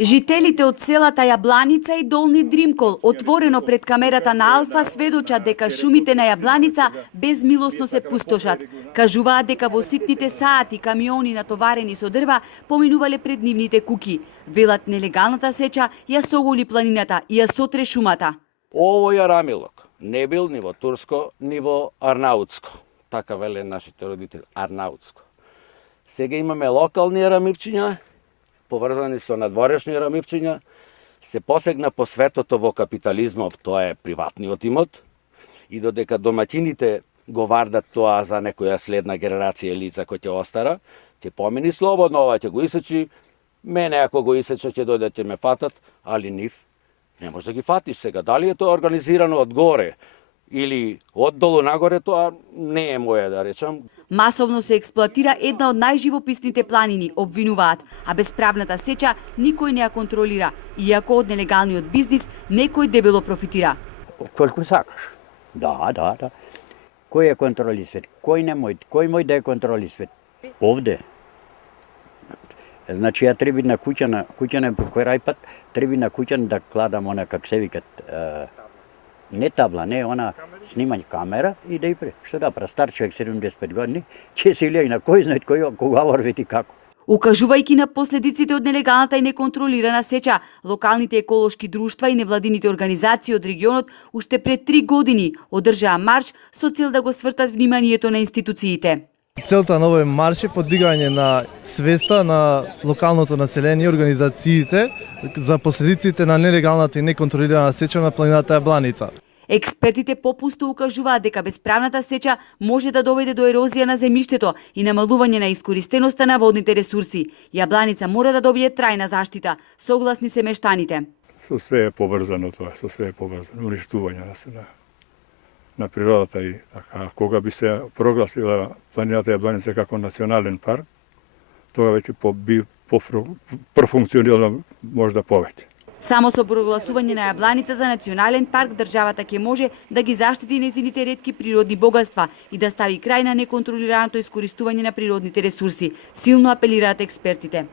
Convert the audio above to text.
Жителите од селата Јабланица и Долни Дримкол, отворено пред камерата на Алфа, сведочат дека шумите на Јабланица безмилосно се пустошат. Кажуваат дека во ситните сати камиони натоварени со дрва поминувале пред нивните куки. Велат нелегалната сеча ја соголи планината и ја сотре шумата. Ово јарамилок не бил ни во турско, ни во арнаутско. Така веле нашите родители, арнаутско. Сега имаме локални јарамивчиња, поврзани со надворешни јарамивчиња, се посегна по светото во капитализмов, тоа е приватниот имот, и додека домаќините го вардат тоа за некоја следна генерација лица кој ќе остара, ќе помини слободно, ова ќе го исечи, мене ако го исече ќе дојдат ќе ме фатат, али нив не може да ги фатиш сега. Дали е тоа организирано од горе или оддолу нагоре, тоа не е моја да речам. Масовно се експлоатира една од најживописните планини, обвинуваат, а безправната сеча никој не ја контролира, иако од нелегалниот бизнис некој дебело профитира. Колку сакаш. Да. Кој е контролисвет? Кој мој да е контролисвет? Овде. Значи ја треби на куќана по кој рајпат, треби на куќан да кладам она как се викат, не табла, не, она снимање камера и да и пре. Што да пра стар човек 75 години, ќе се илија на кој знае кога ворвети како. Укажувајќи на последиците од нелегалната и неконтролирана сеча, локалните еколошки друштва и невладините организации од регионот уште пред 3 години одржаа марш со цел да го свртат вниманието на институциите. Целта на овој марш е подигање на свеста на локалното население и организациите за последиците на нелегалната и неконтролирана сеча на планината Јабланица. Експертите попусто укажуваат дека безправната сеча може да доведе до ерозија на земјиштето и намалување на искористеноста на водните ресурси. Јабланица мора да добие трајна заштита, согласни се мештаните. Со све е поврзано тоа, со све е поврзано, уништување на природата и така. Кога би се прогласила планината Јабланица како национален парк, тога веќе би профункционирала можда повеќе. Само со прогласување на Јабланица за национален парк, државата ќе може да ги заштити нејзините ретки природни богатства и да стави крај на неконтролираното искористување на природните ресурси, силно апелираат експертите.